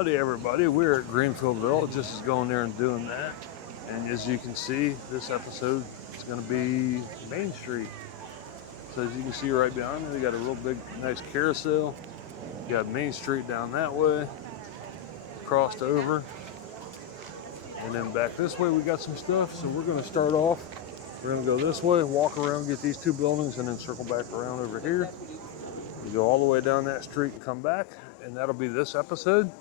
Howdy everybody, we're at Greenfieldville, just is going there and doing that. And as you can see, this episode is going to be Main Street. So as you can see right behind me, they got a real big, nice carousel. You got Main Street down that way, crossed over. And then back this way we got some stuff, so we're going to start off. We're going to go this way, walk around, get these two buildings, and then circle back around over here. We go all the way down that street and come back, and that'll be this episode.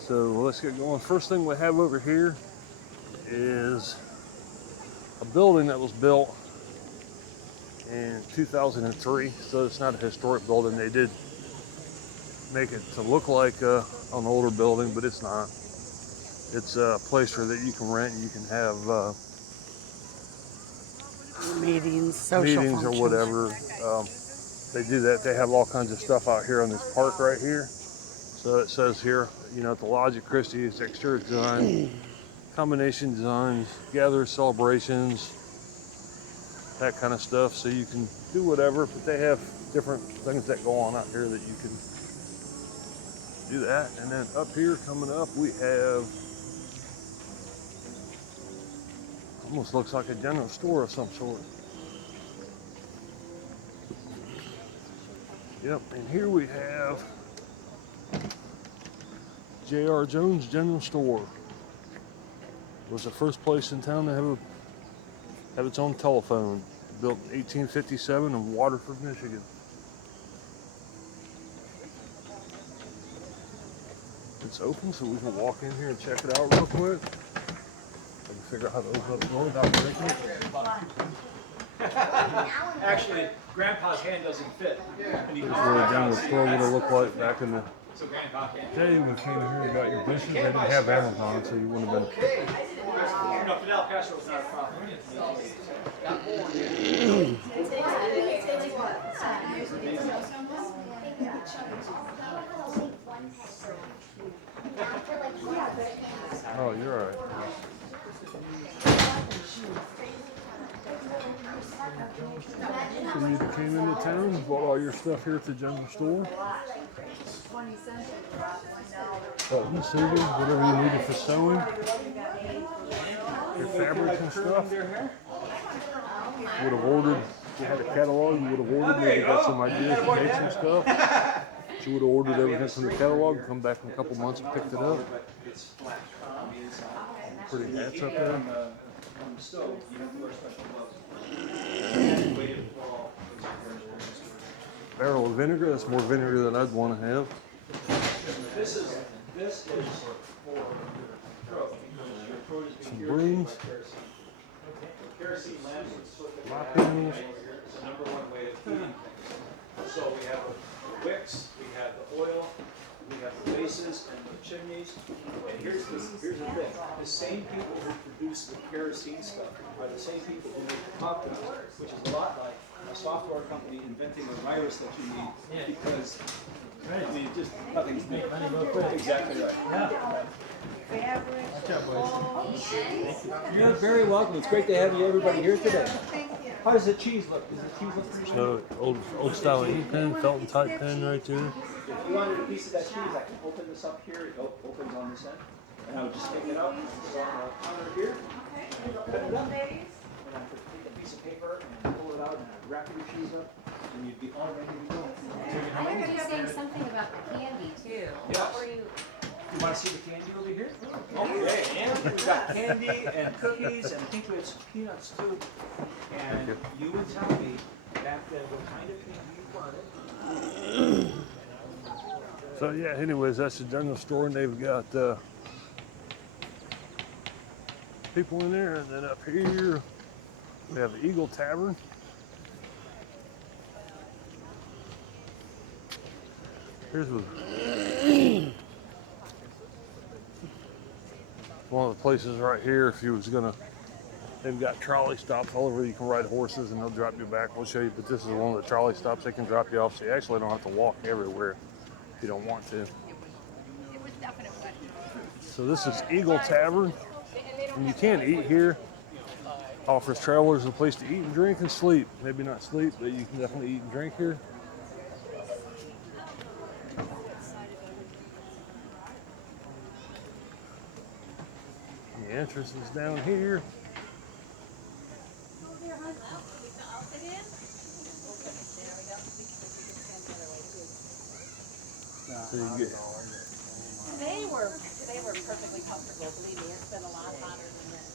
So let's get going. First thing we have over here is a building that was built in 2003. So it's not a historic building. They did make it to look like an older building, but it's not. It's a place where that you can rent and you can have meetings, social meetings or functions. whatever. They do that. They have all kinds of stuff out here on this park right here. So it says here, you know, at the Lodge at Christie's, exterior design, combination designs, gatherers, celebrations, that kind of stuff. So you can do whatever, but they have different things that go on out here that you can do that. And then up here, coming up, we have, almost looks like a general store of some sort. Yep, and here we have J.R. Jones General Store. It was the first place in town to have its own telephone. Built in 1857 in Waterford, Michigan. It's open, so we can walk in here and check it out real quick. I can figure out how to open up the door without breaking it. Actually, Grandpa's hand doesn't fit. This is what a general store would have looked like back in the day when we came here and got your dishes. They didn't have Amazon, so you wouldn't have been. No, Fidel Castro's not a problem. Oh, you're all right. So you came into town, bought all your stuff here at the general store. Button, suiting, whatever you needed for sewing. Your fabrics and stuff. Would have ordered, if you had a catalog, you would have ordered, maybe got some ideas to make some stuff. You would have ordered everything from the catalog, come back in a couple months and picked it up. Pretty hats up there. Barrel of vinegar, that's more vinegar than I'd want to have. This is for Some brooms. kerosene lamps would split the Lot gas. panels. It's the number one way of heating. So we have the wicks, we have the oil, we have the bases and the chimneys. And here's the thing. The same people who produce the kerosene stuff are the same people who make the cocktails, which is a lot like a software company inventing a virus that you need because I mean, just nothing's made. Exactly right. Yeah. You're very welcome. It's great to have you, everybody here today. How does the cheese look? Does the cheese look pretty good? So old style ink pen, Felton type pen right there. If you wanted a piece of that cheese, I can open this up here. It opens on this end. And I would just pick it up, put it on the counter here, cut it up, and I could take a piece of paper and pull it out and I'd wrap your cheese up, and you'd be all ready to go. I heard you saying something about the candy too. Yes. What were you? You want to see the candy over here? Okay, and we've got candy and cookies, and I think we have some peanuts too. And you would tell me back then what kind of candy you wanted. So yeah, anyways, that's the general store, and they've got people in there. And then up here, we have the Eagle Tavern. Here's one of the places right here. If you was gonna, they've got trolley stops all over. You can ride horses and they'll drop you back. We'll show you, but this is one of the trolley stops. They can drop you off, so you actually don't have to walk everywhere if you don't want to. So this is Eagle Tavern, and you can eat here. Offers travelers a place to eat and drink and sleep. Maybe not sleep, but you can definitely eat and drink here. The entrance is down here. So you get, They were perfectly comfortable, believe me. It's been a lot hotter than this.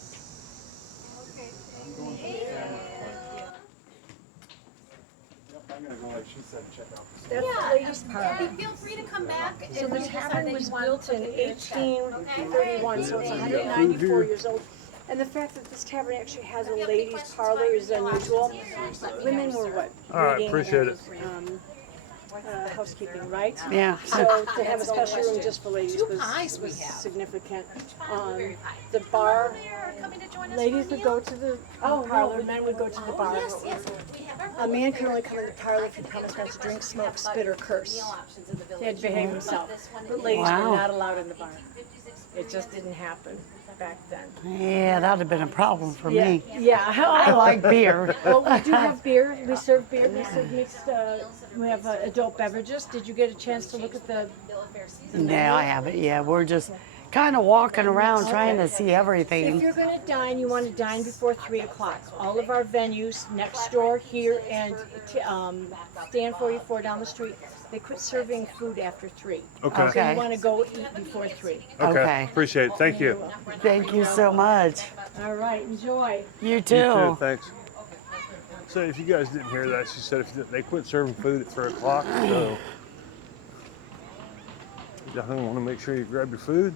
I'm gonna go, like she said, check out the That's the ladies' parlor. Feel free to come back. So the tavern was built in 1831, so it's food 194 here. years old. And the fact that this tavern actually has a ladies' parlor is unusual. Women were what? All right, reading appreciate and, housekeeping, right? Yeah. So to have a special room just for ladies was significant. The bar, ladies would go to the parlor, men would go to the bar. A man could only come in the parlor if he promised not to drink, smoke, spit, or curse. He had to behave himself. But ladies Wow. were not allowed in the bar. It just didn't happen back then. Yeah, that would have been a problem for me. Yeah. I like beer. Well, we do have beer. We serve beer. We serve mixed. We have adult beverages. Did you get a chance to look at the? No, I haven't. Yeah, we're just kind of walking around trying to see If everything. you're going to dine, you want to dine before 3 o'clock. All of our venues next door here and Stand 44 down the street, they quit serving food after 3. Okay. So Okay. you want to go eat before 3. Okay. Appreciate it. Thank you. Thank you so much. All right, enjoy. You You too. too. Thanks. So if you guys didn't hear that, she said they quit serving food at 3 o'clock. So you definitely want to make sure you grab your food.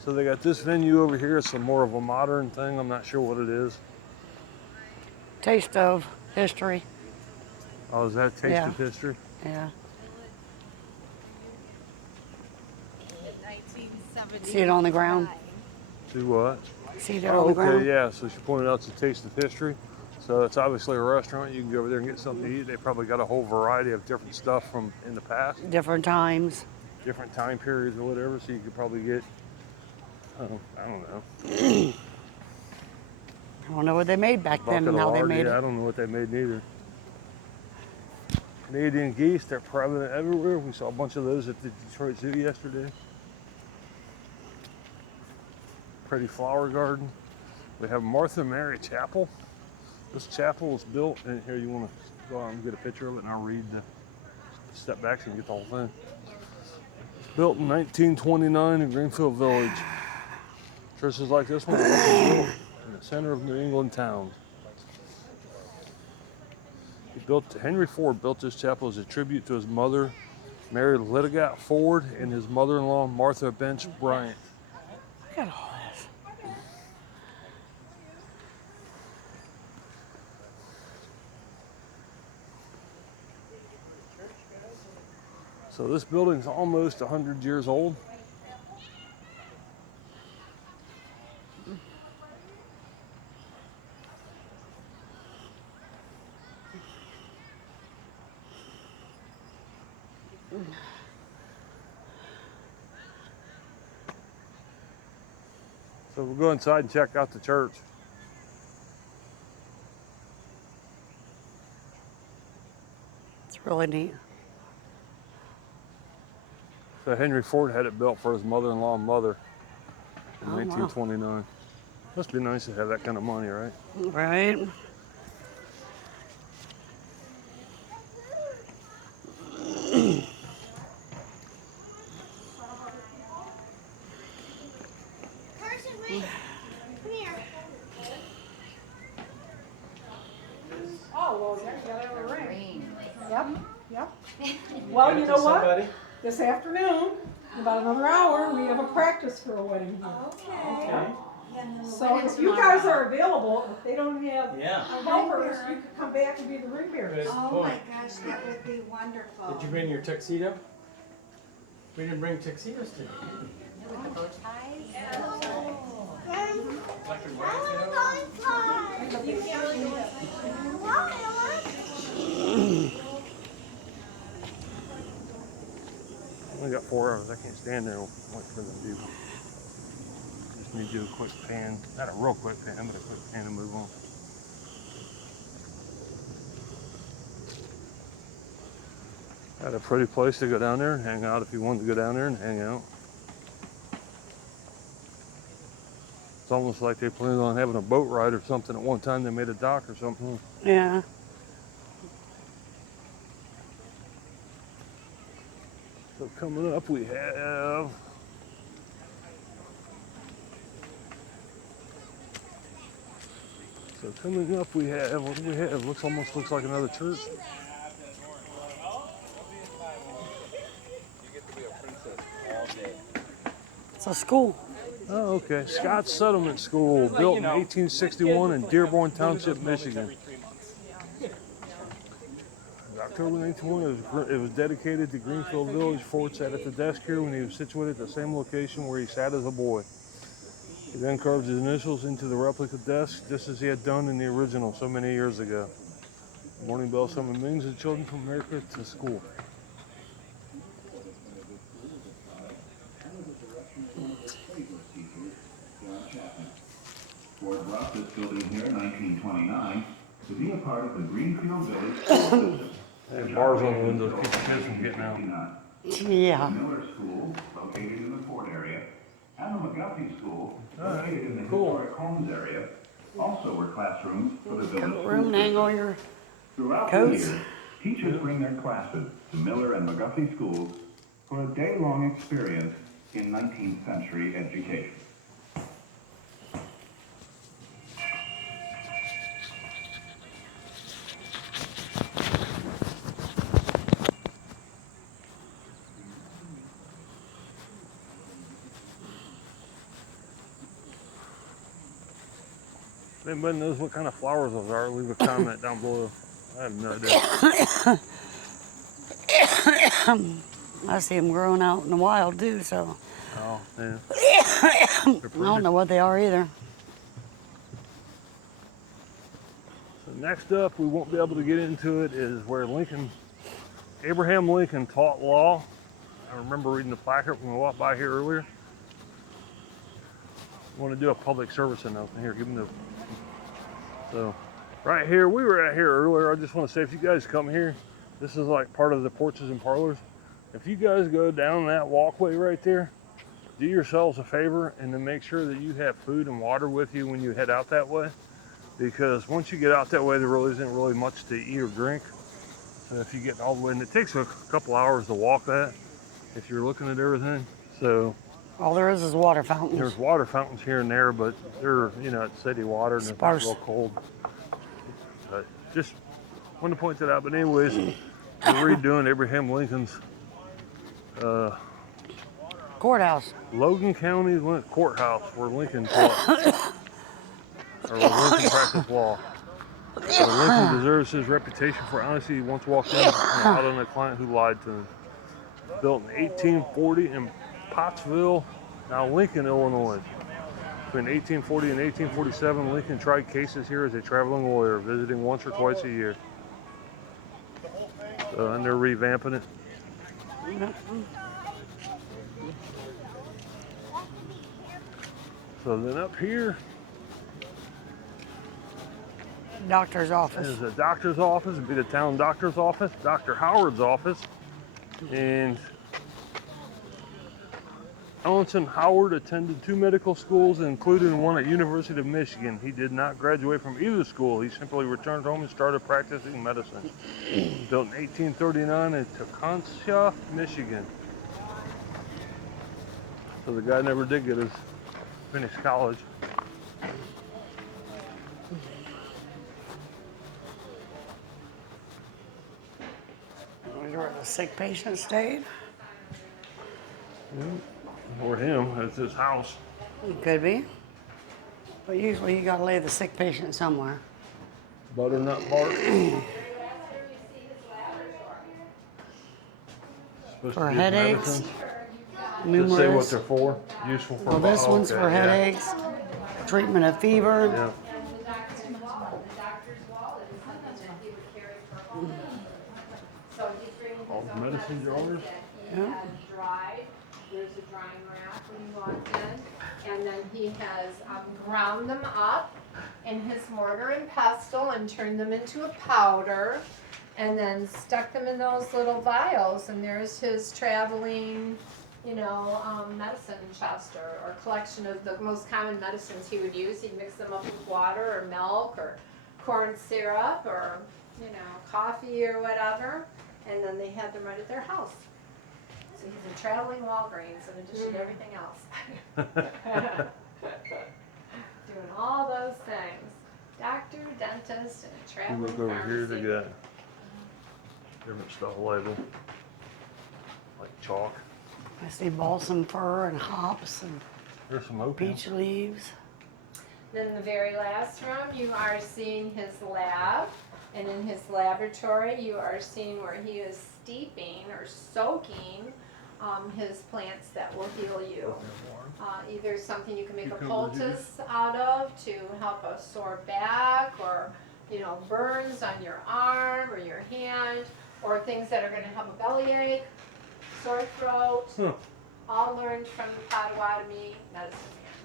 So they got this venue over here. It's more of a modern thing. I'm not sure what it is. Taste of history. Oh, is that Taste Yeah. of History? Yeah. 1970. See it on the ground. See what? See it on Oh, the okay, ground. yeah. So she pointed out it's a Taste of History. So it's obviously a restaurant. You can go over there and get something to eat. They probably got a whole variety of different stuff from in the past, Different times. different time periods or whatever. So you could probably get, I don't know, I don't know what they made back then bucket and of how they lard. made Yeah, I it. don't know what they made neither. Canadian geese, they're prevalent everywhere. We saw a bunch of those at the Detroit Zoo yesterday. Pretty flower garden. We have Martha Mary Chapel. This chapel was built, and here you want to go out and get a picture of it, and I'll read the step back so you can get the whole thing. It's built in 1929 in Greenfield Village. Churches like this one were built in the center of New England town. Henry Ford built this chapel as a tribute to his mother, Mary Lydigat Ford, and his mother-in-law, Martha Bench Bryant. Look at all this. So this building's almost 100 years old. So we'll go inside and check out the church. It's really neat. So Henry Ford had it built for his mother-in-law and mother in Oh, wow. 1929. Must be nice to have that kind of money, right? Right? Carson, wait. Come here. Oh, well, yeah, you gotta have a ring. Rain. Yep, yep. Well, you know what? Somebody? This afternoon, in about another hour, we have a practice for a wedding here. Okay. So if you guys are available, if they don't have Yeah. helpers, you could come back and be the ring bearers. Good Oh point. my gosh, that would be wonderful. Did you bring your tuxedo? We didn't bring tuxedos today. With the bow ties. Black and white, you know? I only got 4 hours. I can't stand there and wait for them to do. Just need to do a quick pan. Not a real quick pan, but a quick pan and move on. Got a pretty place to go down there and hang out if you wanted to go down there and hang out. It's almost like they planned on having a boat ride or something at one time. They made a dock or something. Yeah. So coming up we have what do we have? Almost looks like another church. It's a school. Oh, okay. Scott Settlement School, built in 1861 in Dearborn Township, Michigan. October 1901, it was dedicated to Greenfield Village. Ford sat at the desk here when he was situated at the same location where he sat as a boy. He then carved his initials into the replica desk, just as he had done in the original so many years ago. Morning bell summoned millions of children from America to school. Ford brought this building here in 1929 to be a part of the Greenfield Village school system. And bars on the windows keep the kids from getting out. Yeah. The Miller School, located in the Ford area, and the McGuffey School, located in the historic homes area, also were classrooms for the village Room school to hang all system. your Throughout coats. the year, teachers bring their classes to Miller and McGuffey schools for a day-long experience in 19th century education. If anybody knows what kind of flowers those are, leave a comment down below. I have no idea. I see them growing out in the wild too, so Oh, yeah. I don't know what they are either. So next up, we won't be able to get into it, is where Abraham Lincoln taught law. I remember reading the placard when we walked by here earlier. I want to do a public service announcement here. Give me the. So, right here, we were at here earlier. I just want to say, if you guys come here, this is like part of the porches and parlors. If you guys go down that walkway right there, do yourselves a favor and then make sure that you have food and water with you when you head out that way. Because once you get out that way, there really isn't really much to eat or drink. And if you get all the way, and it takes a couple hours to walk that, if you're looking at everything. So All there is water fountains. there's water fountains here and there, but they're, it's city water and it's not Sparse. real cold. But just wanted to point that out. But anyways, we're redoing Abraham Lincoln's Courthouse. Logan County Courthouse, where Lincoln taught, or where Lincoln practiced law. So Lincoln deserves his reputation for honesty. He once walked in and out on a client who lied to him. Built in 1840 in Pottsville, now Lincoln, Illinois. Between 1840 and 1847, Lincoln tried cases here as a traveling lawyer, visiting once or twice a year. And they're revamping it. So then up here Doctor's office. is the doctor's office. It'd be the town doctor's office, Dr. Howard's office. And Allenson Howard attended 2 medical schools, including one at University of Michigan. He did not graduate from either school. He simply returned home and started practicing medicine. Built in 1839 in Tecumseh, Michigan. So the guy never did get his finish college. Where the sick patient stayed. Or him, it's his house. It could be. But usually you gotta lay the sick patient somewhere. Butternut Park. For headaches. Just say what Numerous. they're for. Useful for. Well, this one's for yeah. headaches, treatment of fever. Yeah. All the medicine drawers. Yeah. Dried. There's a drying rack when you walk in. And then he has ground them up in his mortar and pestle and turned them into a powder. And then stuck them in those little vials. And there's his traveling medicine chest or collection of the most common medicines he would use. He'd mix them up with water or milk or corn syrup or, coffee or whatever. And then they had them right at their house. So he's a traveling Walgreens in addition to everything else. Doing all those things. Doctor, dentist, and a You traveling look over here, pharmacy. they got different stuff labeled, like chalk. I see balsam fir and hops and There's some opium. peach leaves. Then the very last room, you are seeing his lab. And in his laboratory, you are seeing where he is steeping or soaking his plants that will heal you. Either something you can make a poultice out of to help a sore back or, burns on your arm or your hand, or things that are going to help a bellyache, sore throat, all learned from the Potawatomi medicine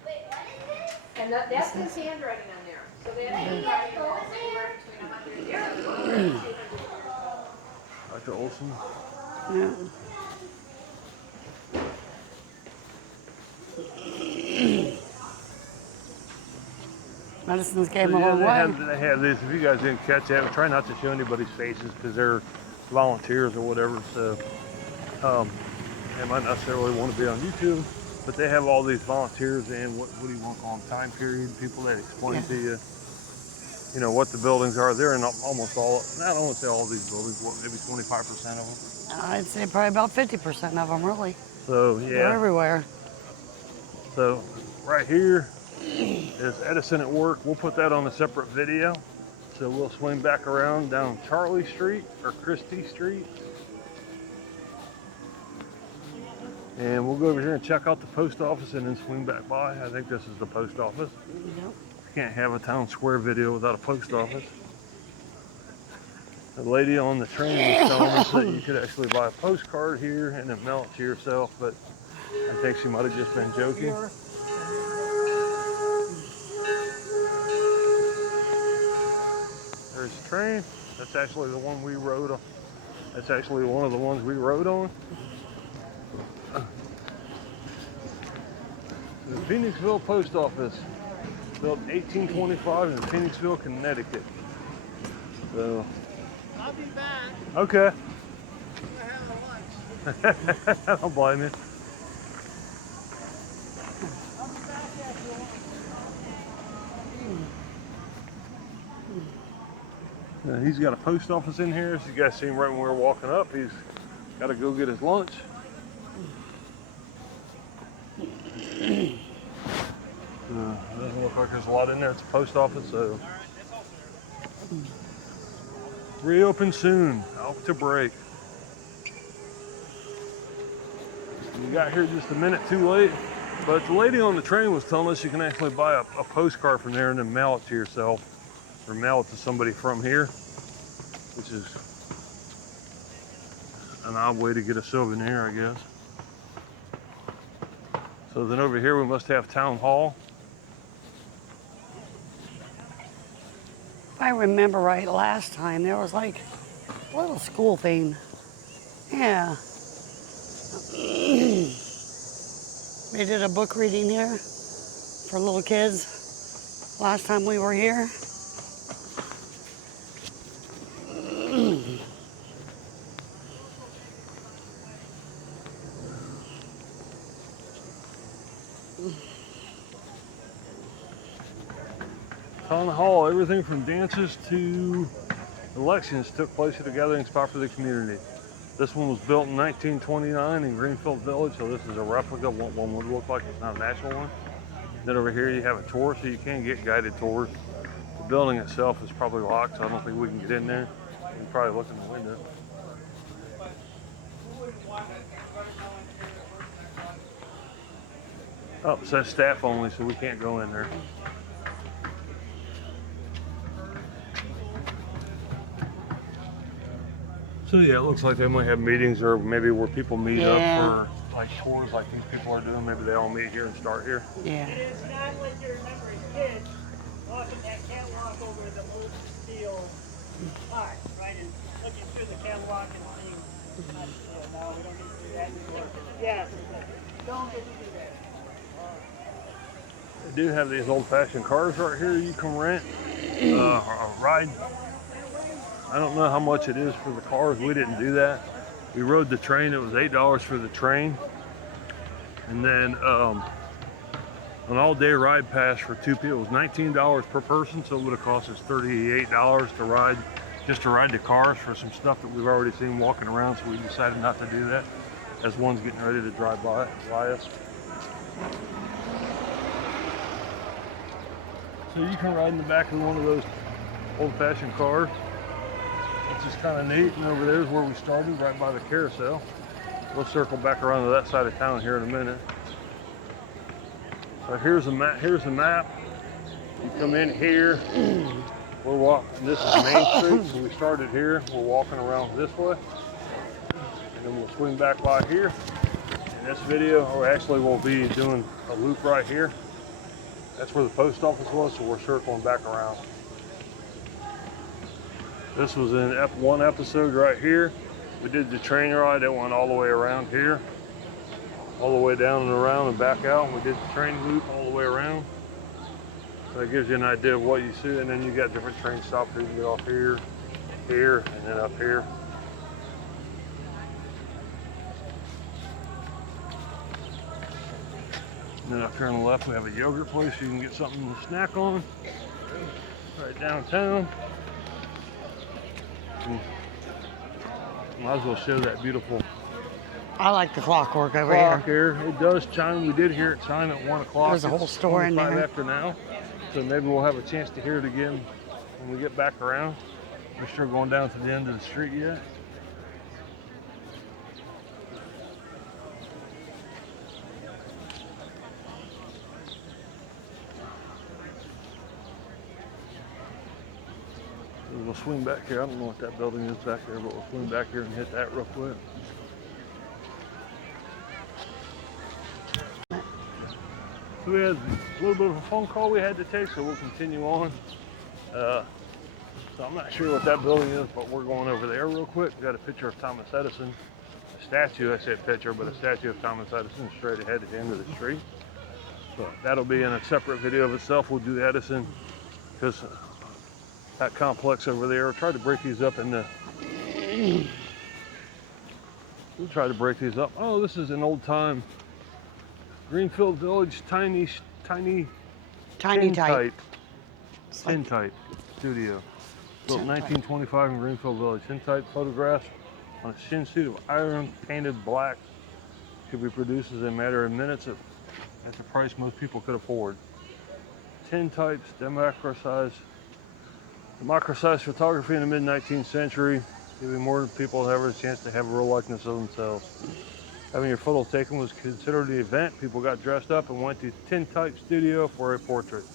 man. And that's his handwriting on there. So that handwriting is anywhere between 100 and 200 years old. Dr. Olson. Yeah. Medicines came a long way. They have this. If you guys didn't catch that, try not to show anybody's faces because they're volunteers or whatever. So they might not necessarily want to be on YouTube, but they have all these volunteers and what do you want to call them, time period people that explain to you, what the buildings are. They're in almost all, not only say all these buildings, maybe 25% of them. I'd say probably about 50% of them, really. So yeah, They're everywhere. So right here is Edison at work. We'll put that on a separate video. So we'll swing back around down Charlie Street or Christie Street. And we'll go over here and check out the post office and then swing back by. I think this is the post office. Yep. Can't have a town square video without a post office. The lady on the train was telling us that you could actually buy a postcard here and then mail it to yourself, but I think she might have just been joking. There's the train. That's actually the one we rode on. That's actually one of the ones we rode on. The Phoenixville Post Office, built 1825 in Phoenixville, Connecticut. So, I'll be back. okay. I'm gonna have lunch. I don't blame you. I'll be back after lunch. He's got a post office in here. So you guys see him right when we were walking up. He's got to go get his lunch. Doesn't look like there's a lot in there. It's a post office, so reopen soon. Out to break. You got here just a minute too late, but the lady on the train was telling us you can actually buy a postcard from there and then mail it to yourself or mail it to somebody from here, which is an odd way to get a souvenir, I guess. So then over here we must have Town Hall. If I remember right, last time there was like a little school thing. Yeah. They did a book reading here for little kids last time we were here. Town Hall, everything from dances to elections took place at a gathering spot for the community. This one was built in 1929 in Greenfield Village, so this is a replica of what one would look like. It's not an actual one. Then over here you have a tour, so you can get guided tours. The building itself is probably locked, so I don't think we can get in there. We can probably look in the window. Oh, it says staff only, so we can't go in there. So yeah, it looks like they might have meetings or maybe where people meet up for like tours like these people are doing. Maybe they all meet here and start here. Yeah. It is not like you remember as kids walking that catwalk over the old steel park, right? And looking through the catwalk and seeing Yes. They do have these old-fashioned cars right here you can rent, ride. I don't know how much it is for the cars. We didn't do that. We rode the train. It was $8 for the train. And then an all-day ride pass for 2 people was $19 per person, so it would have cost us $38 to ride, just to ride the cars for some stuff that we've already seen walking around, so we decided not to do that as one's getting ready to drive by us. So you can ride in the back of one of those old-fashioned cars, which is kind of neat. And over there is where we started, right by the carousel. We'll circle back around to that side of town here in a minute. So here's the map. Here's the map. You come in here. We're walking. This is Main Street. So we started here. We're walking around this way, and then we'll swing back by here. In this video, or actually we'll be doing a loop right here. That's where the post office was, so we're circling back around. This was in one episode right here. We did the train ride that went all the way around here, all the way down and around and back out. And we did the train loop all the way around. So that gives you an idea of what you see. And then you got different train stops. You can get off here, here, and then up here. And then up here on the left, we have a yogurt place you can get something to snack on. Right downtown. And might as well show that beautiful I like the clockwork over clock here. here. It does chime. We did hear it chime at 1 o'clock. There's a whole store in there. After now, so maybe we'll have a chance to hear it again when we get back around. We're still going down to the end of the street yet. We'll swing back here. I don't know what that building is back there, but we'll swing back here and hit that real quick. So we had a little bit of a phone call we had to take, so we'll continue on. So I'm not sure what that building is, but we're going over there real quick. We got a picture of Thomas Edison. A statue, I said picture, but a statue of Thomas Edison straight ahead at the end of the street. So that'll be in a separate video of itself. We'll do Edison because that complex over there. Try to break these up into. We'll try to break these up. Oh, this is an old time Greenfield Village, tiny Tintype. Tintype Studio. Built in 1925 in Greenfield Village. Tintype photographs on a shin suit of iron painted black could be produced as a matter of minutes at the price most people could afford. Tintype's democratized photography in the mid-19th century, giving more people ever a chance to have a real likeness of themselves. Having your photo taken was considered an event. People got dressed up and went to Tintype Studio for a portrait.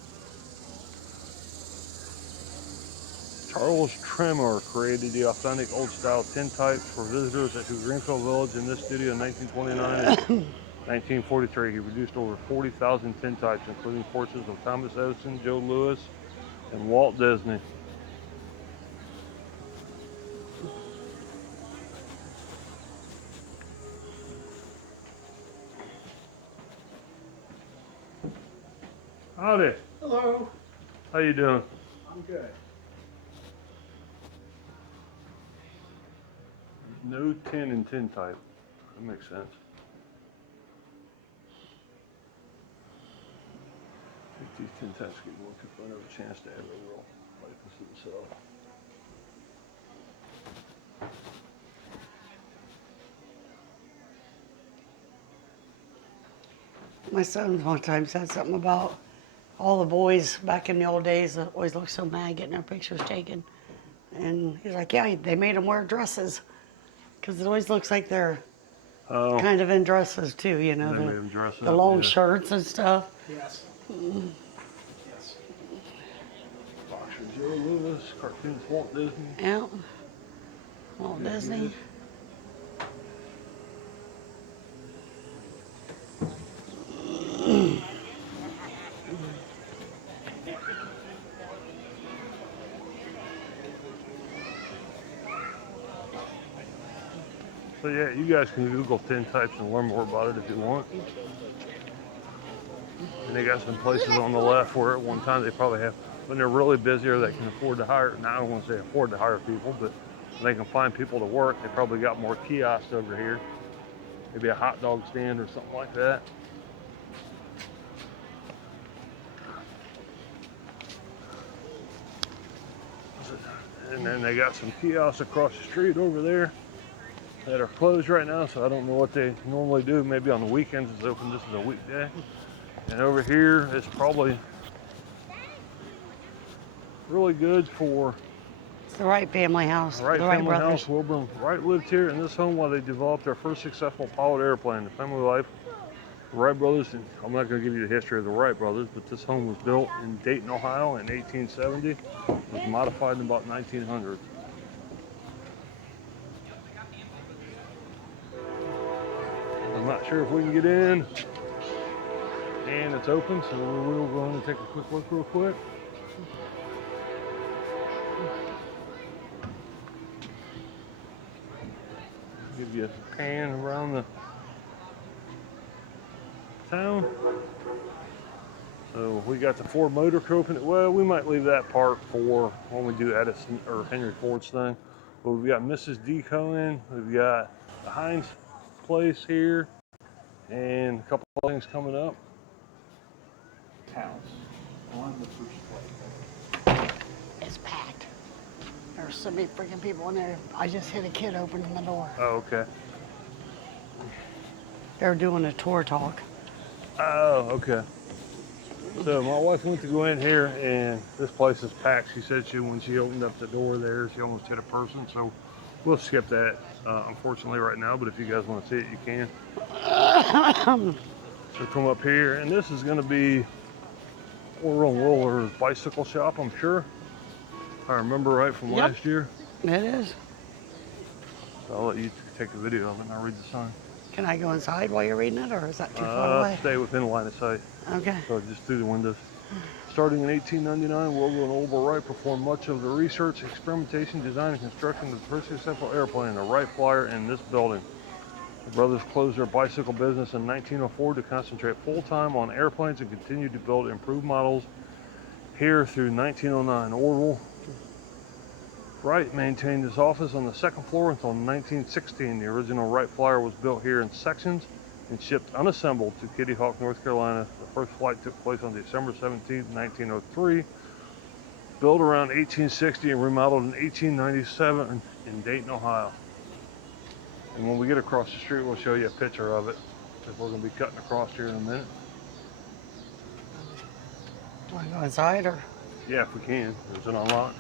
Charles Tremor created the authentic old-style tintypes for visitors to Greenfield Village in this studio in 1929 and 1943. He produced over 40,000 tintypes, including portraits of Thomas Edison, Joe Louis, and Walt Disney. Howdy. Hello. How you doing? I'm good. No tin in tintype. That makes sense. I think these tintypes get more people don't have a chance to have a real likeness of themselves. My son one time said something about all the boys back in the old days that always looked so mad getting their pictures taken. And he's like, yeah, they made them wear dresses. Because it always looks like they're kind of in dresses too, you know, They made them dress the up, long yeah. shirts and stuff. Yes. Yes. Boxer Joe Louis, cartoons Walt Disney. Yeah. Walt Disney. yeah, you guys can Google Tintypes and learn more about it if you want. And they got some places on the left where at one time they probably have, when they're really busy or they can afford to hire, now I don't want to say afford to hire people, but they can find people to work. They probably got more kiosks over here. Maybe a hot dog stand or something like that. And then they got some kiosks across the street over there that are closed right now, so I don't know what they normally do. Maybe on the weekends it's open. This is a weekday. And over here it's probably really good for It's the Wright family house. Wright the Wright family brothers. house. Wilbur Wright lived here in this home while they developed their first successful pilot airplane. The family life, the Wright brothers, and I'm not going to give you the history of the Wright brothers, but this home was built in Dayton, Ohio in 1870. It was modified in about 1900. I'm not sure if we can get in, and it's open, so we'll go in and take a quick look real quick. Give you a pan around the town. So we got the Ford Motor Company. Well, we might leave that part for when we do Edison or Henry Ford's thing. But we've got Mrs. D. Cohen. We've got the Heinz place here, and a couple of things coming up. House on the first floor. It's packed. There's so many freaking people in there. I just hit a kid opening the door. Oh, okay. They're doing a tour talk. Oh, okay. So my wife went to go in here, and this place is packed. She said when she opened up the door there, she almost hit a person. So we'll skip that, unfortunately, right now. But if you guys want to see it, you can. So come up here, and this is going to be Oral and Willer's bicycle shop, I'm sure. If I remember right from last year. It is. So I'll let you take a video of it, and I'll read the sign. Can I go inside while you're reading it, or is that too far away? Stay within line of sight. Okay. So just through the windows. Starting in 1899, Wilbur and Orville Wright performed much of the research, experimentation, design, and construction of the first successful airplane, the Wright Flyer, in this building. The brothers closed their bicycle business in 1904 to concentrate full-time on airplanes and continued to build improved models here through 1909. Orville Wright maintained his office on the second floor until 1916. The original Wright Flyer was built here in sections and shipped unassembled to Kitty Hawk, North Carolina. The first flight took place on December 17, 1903. Built around 1860 and remodeled in 1897 in Dayton, Ohio. And when we get across the street, we'll show you a picture of it, because we're going to be cutting across here in a minute. Want to go inside, or? Yeah, if we can. Is it unlocked?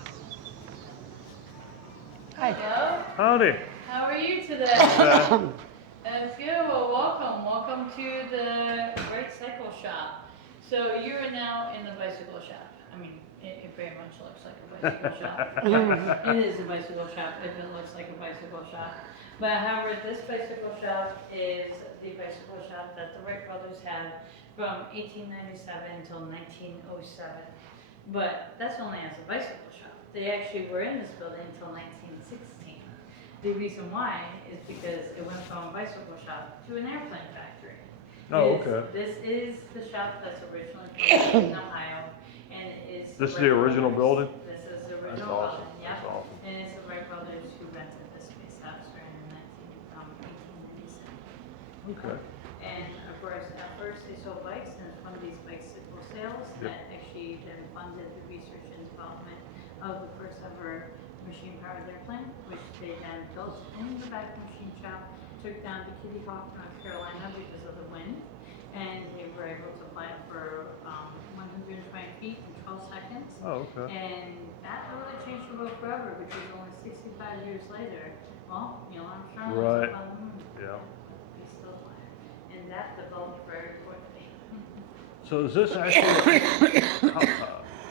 Hi. Hello. Howdy. How are you today? That's good. Well, welcome to the Wright Cycle Shop. So you are now in the bicycle shop. I mean, it very much looks like a bicycle shop. It is a bicycle shop if it looks like a bicycle shop. But however, this bicycle shop is the bicycle shop that the Wright brothers had from 1897 until 1907. But that's only as a bicycle shop. They actually were in this building until 1916. The reason why is because it went from a bicycle shop to an airplane factory. Oh, okay. This is the shop that's originally built in Ohio, and it is. This is the original building? This is the That's original awesome. building, yeah. That's awesome. And it's the Wright brothers who rented this space out during 1897. Okay. And of course, at first they sold bikes, and it's one of these bicycle sales Yep. that actually then funded the research and development of the first ever machine-powered airplane, which they then built in the back machine shop, took down to Kitty Hawk, North Carolina because of the wind, and they were able to fly it for 120 feet in 12 seconds. Oh, okay. And that really changed the world forever, because only 65 years later, well, Neil Armstrong Right. was up on the moon. Yeah. He's still flying. And that developed very quickly. So is this actually,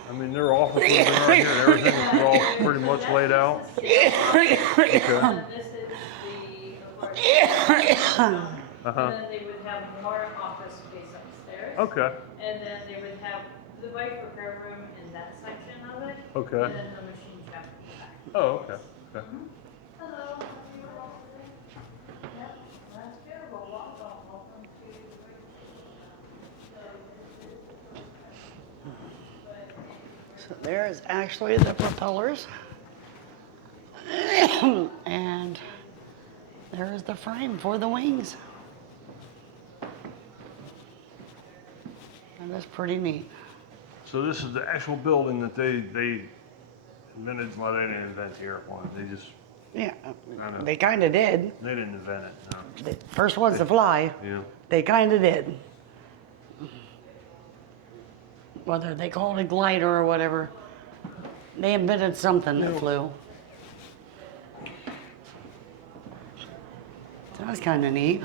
I mean, their offices are right here and everything is all pretty much laid out? Okay. This is the apartment. Uh-huh. And then they would have more office space upstairs. Okay. And then they would have the bike repair room in that section of it. Okay. And then the machine shop in the back. Oh, okay. Okay. Hello. So there is actually the propellers. And there is the frame for the wings. And that's pretty neat. So this is the actual building that they invented. Well, they didn't invent the airplane. They just Yeah, kinda, they kind of did. they didn't invent it. No. The first ones to fly, Yeah. they kind of did. Whether they called it glider or whatever, they invented something that flew. So that's kind of neat.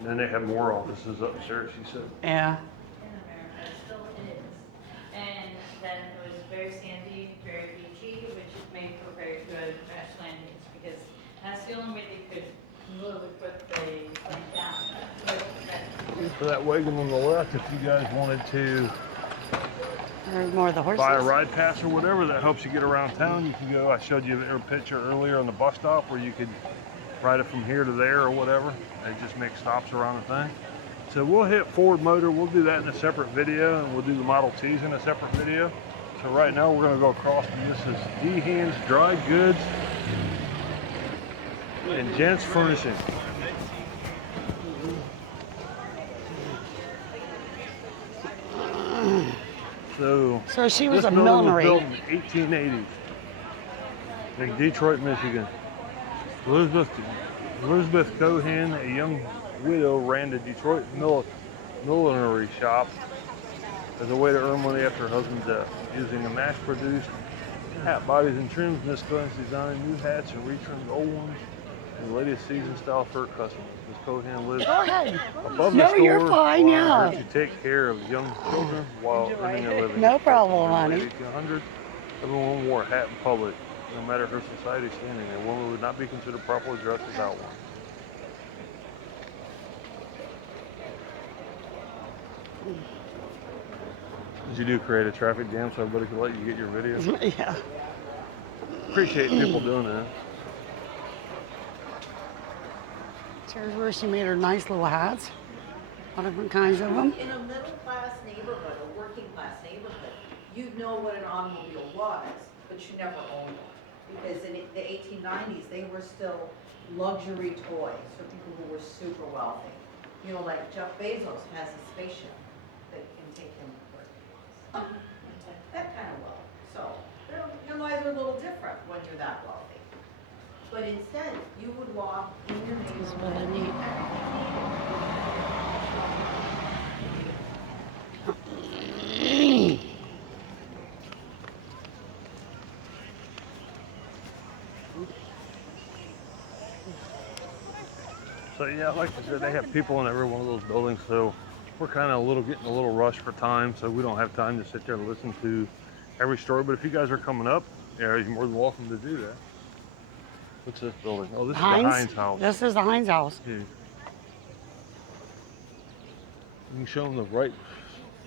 And then they have more offices upstairs, she said. Yeah. It still is. And then it was very sandy, very beachy, which made for very good crash landings because that's the only way they could really put the plane down. For that wagon on the left, if you guys wanted to There's more of the horses. buy a ride pass or whatever that helps you get around town, you can go. I showed you a picture earlier on the bus stop where you could ride it from here to there or whatever. They just make stops around the thing. So we'll hit Ford Motor. We'll do that in a separate video, and we'll do the Model Ts in a separate video. So right now we're going to go across, and this is Dehan's Dry Goods and Gents Furnishing. So she was this a building was millinery. built in the 1880s in Detroit, Michigan. Elizabeth Cohen, a young widow, ran the Detroit millinery shop as a way to earn money after her husband's death. Using the mass-produced hat bodies and trims, Miss Cohen's designed new hats and retrimmed old ones in the latest season style for her customers. Miss Cohen lives Go ahead. above No, the store, you're fine, allowing yeah. her to take care of young children while earning a living. No problem, In honey. the 1800s, everyone wore a hat in public, no matter her society standing. A woman would not be considered properly dressed without one. Did you do create a traffic jam so everybody could let you get your video? Yeah. Appreciate people doing that. Here's where she made her nice little hats. All different kinds of them. In a middle class neighborhood, a working class neighborhood, you'd know what an automobile was, but you never owned one. Because in the 1890s, they were still luxury toys for people who were super wealthy. You know, like Jeff Bezos has a spaceship that can take him where he wants. That kind of wealth. So your lives are a little different when you're that wealthy. But instead, you would walk in your neighborhood. So yeah, like I said, they have people in every one of those buildings, so we're kind of getting a little rushed for time, so we don't have time to sit there and listen to every story. But if you guys are coming up, yeah, you're more than welcome to do that. What's this building? Oh, this is the Heinz House. This is the Heinz House. Yeah. You can show them the Wright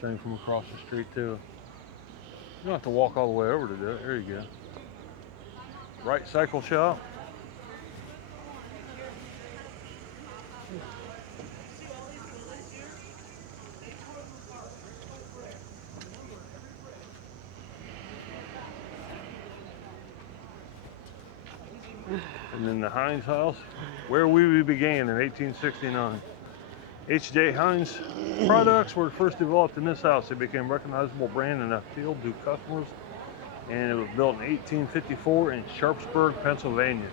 thing from across the street too. You don't have to walk all the way over to do it. There you go. Wright Cycle Shop. And then the Heinz House, where we began in 1869. H.J. Heinz products were first developed in this house. They became a recognizable brand and appealed to customers. And it was built in 1854 in Sharpsburg, Pennsylvania.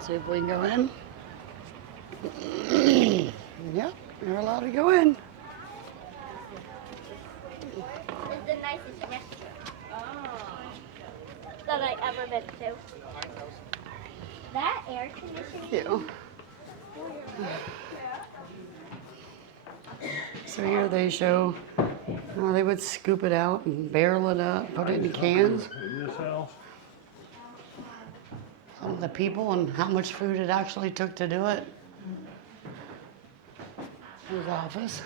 See if we can go in. Yep, you're allowed to go in. It's the nicest restaurant that I ever been to. That air conditioning. So here they show how they would scoop it out and barrel it up, put it in cans. In this house. Some of the people and how much food it actually took to do it. His office.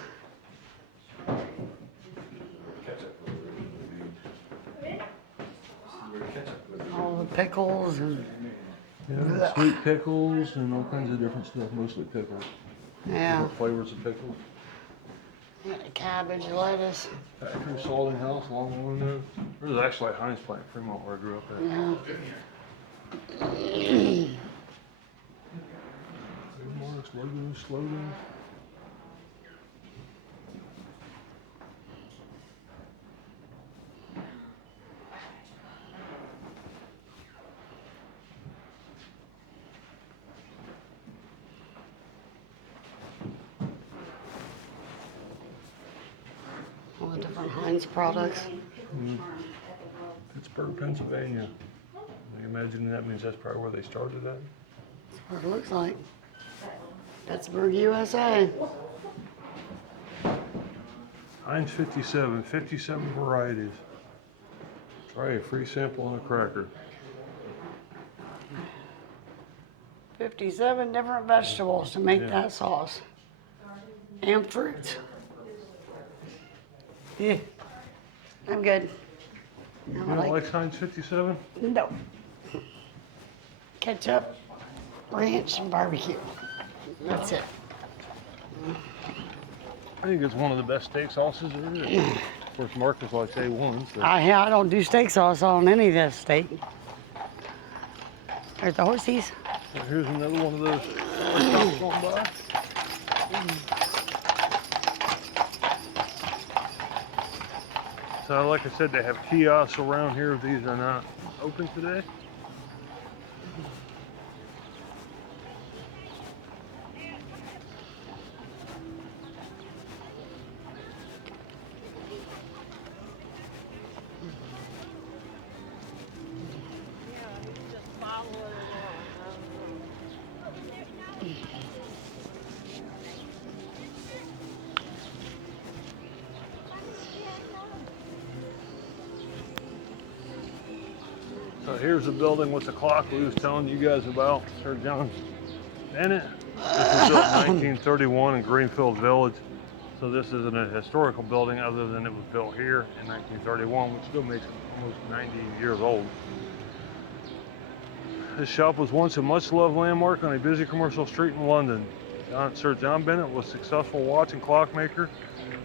All the pickles and yeah, sweet pickles and all kinds of different stuff, mostly pickles. yeah. Different flavors of pickles. Cabbage, lettuce. Factory salting house along the road. There's actually a Heinz plant in Fremont where I grew up at. Yeah. Marks, logos, slogans. All the different Heinz products. Pittsburgh, Pennsylvania. I imagine that means that's probably where they started at. That's what it looks like. Pittsburgh, USA. Heinz 57, 57 varieties. Try a free sample on a cracker. 57 different vegetables to make that sauce. And fruits. Yeah. I'm good. You don't like Heinz 57? No. Ketchup, ranch, and barbecue. That's it. I think it's one of the best steak sauces there is. Of course, Marcus likes A1. So. I don't do steak sauce on any of this steak. There's the horsies. Well, here's another one of those stops going by. So like I said, they have kiosks around here. These are not open today. So here's the building with the clock we was telling you guys about, Sir John Bennett. This was built in 1931 in Greenfield Village. So this isn't a historical building other than it was built here in 1931, which still makes it almost 90 years old. This shop was once a much-loved landmark on a busy commercial street in London. Sir John Bennett was a successful watch and clockmaker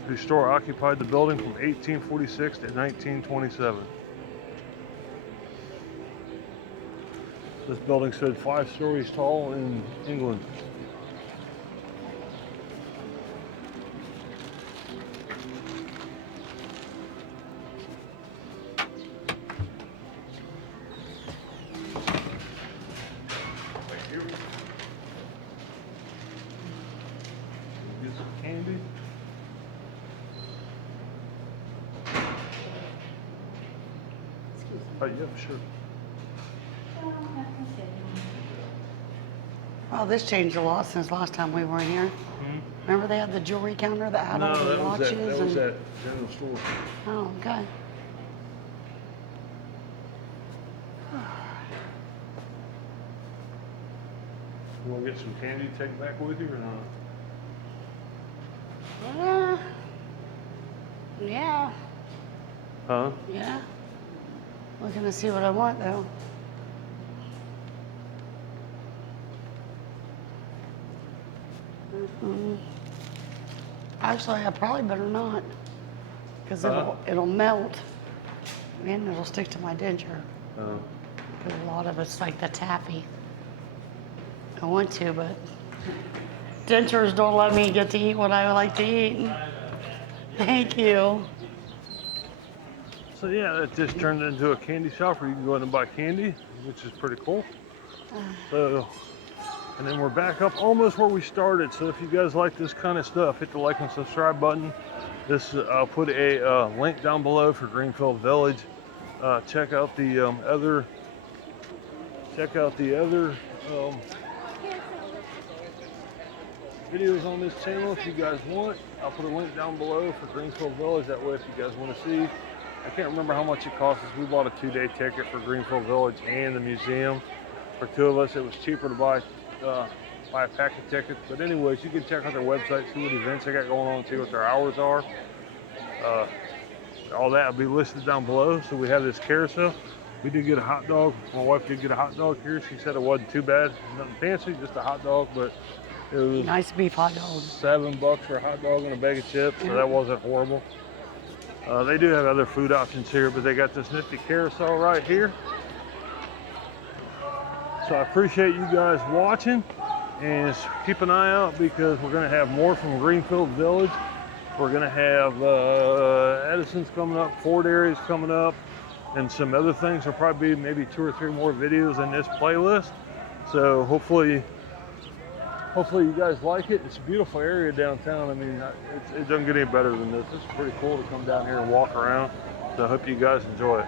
whose store occupied the building from 1846 to 1927. This building stood 5 stories tall in England. Get some candy. Oh, yeah, sure. Oh, this changed a lot since last time we were in here. Remember they had the jewelry counter that had all the watches? That was that general store. Oh, okay. You want to get some candy to take back with you or not? Yeah. Huh? Yeah. Looking to see what I want though. Actually, I probably better not, because it'll melt and it'll stick to my denture. Because a lot of it's like the taffy. I want to, but dentures don't let me get to eat what I like to eat. Thank you. So yeah, that just turned into a candy shop where you can go in and buy candy, which is pretty cool. So, and then we're back up almost where we started. So if you guys like this kind of stuff, hit the like and subscribe button. I'll put a link down below for Greenfield Village. Check out the other videos on this channel if you guys want. I'll put a link down below for Greenfield Village. That way, if you guys want to see. I can't remember how much it cost us. We bought a 2-day ticket for Greenfield Village and the museum. For 2 of us, it was cheaper to buy a pack of tickets. But anyways, you can check out their website, see what events they got going on, see what their hours are. All that will be listed down below. So we have this carousel. We did get a hot dog. My wife did get a hot dog here. She said it wasn't too bad. Nothing fancy, just a hot dog. But It was Nice beef hot dog. $7 for a hot dog and a bag of chips, so that wasn't horrible. They do have other food options here, but they got this nifty carousel right here. So I appreciate you guys watching, and keep an eye out because we're going to have more from Greenfield Village. We're going to have Edison's coming up, Ford areas coming up, and some other things. There'll probably be maybe 2 or 3 more videos in this playlist. So hopefully you guys like it. It's a beautiful area downtown. I mean, it doesn't get any better than this. It's pretty cool to come down here and walk around. So I hope you guys enjoy it.